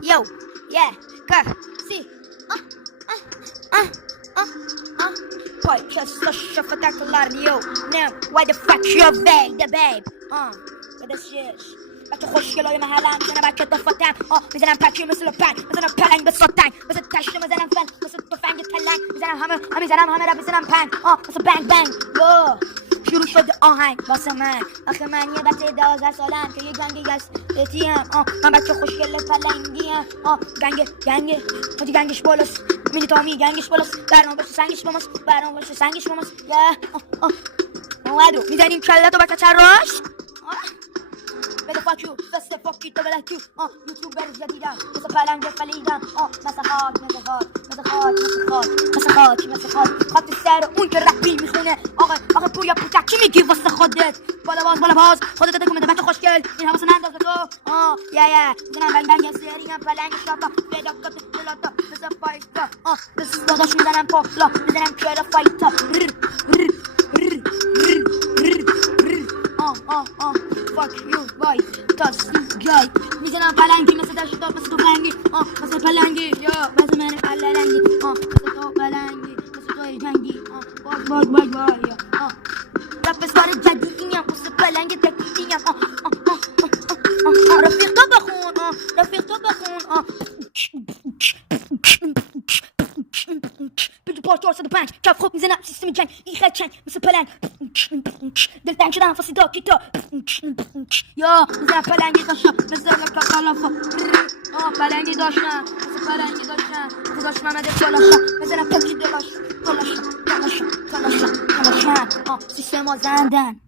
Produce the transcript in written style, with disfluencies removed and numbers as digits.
Yo, yeah, girl, see, poi c'è sto sciaffattacolare, yo, now, why the fuck you vague, the babe, what is this? بچه خوشگلای محلم میزنم بچه دفتم میزنم پکی مثل پنگ میزنم پلنگ به ساتنگ مثل تشنه میزنم فن مثل تفنگ تلنگ میزنم همه را میزنم پنگ مثل بنگ بنگ شروع شده آهنگ واسه من آخه من یه بچه 12 سالم که یه گنگ یزدتی هم من بچه خوشگل پلنگی هم گنگ حاجی گنگش بالاست میلی تامی گنگش بالاست برنامه باشه سنگش باماست اومدو میزنیم کلتو بچه چراش بده fuck you دست fuck you تو بده کیو یوتیوبر جدیدم مثل پلنگ فلیدم مثل خاک خاک سر اون که رپی میخونه آقا پویا پوچک چی میگی واسه خودت بالا باز خودت تکون بده بچه خوشگل این حواس ننداز به تو یا میزنم بنگ سریم پلنگ شاپا پیدا کت دلاتا مثل فایتا داداش میزنم پاپلا میزنم کلا فایتا fuck you boy toss you guy میزنم پلنگی مثل داشتا مثل تو پلنگی مثل پلنگی یا مثل من پلنگی مثل تو پلنگی مثل تو جنگی وای رپ سوار جدیدیم مثل پلنگ تکیدیم رفیق تو بخون بیتو پارچار 105 کف خوب میزنم سیستم جنگ این خیلی چنگ مثل پلنگ دلتنگ شدم فاسی دا کیتا یا میزنم پلنگی داشتم مثل لکا خلافا پلنگی داشتم مثل داشت محمد کلاشم میزنم پکی دلاشم سیستم ها زندن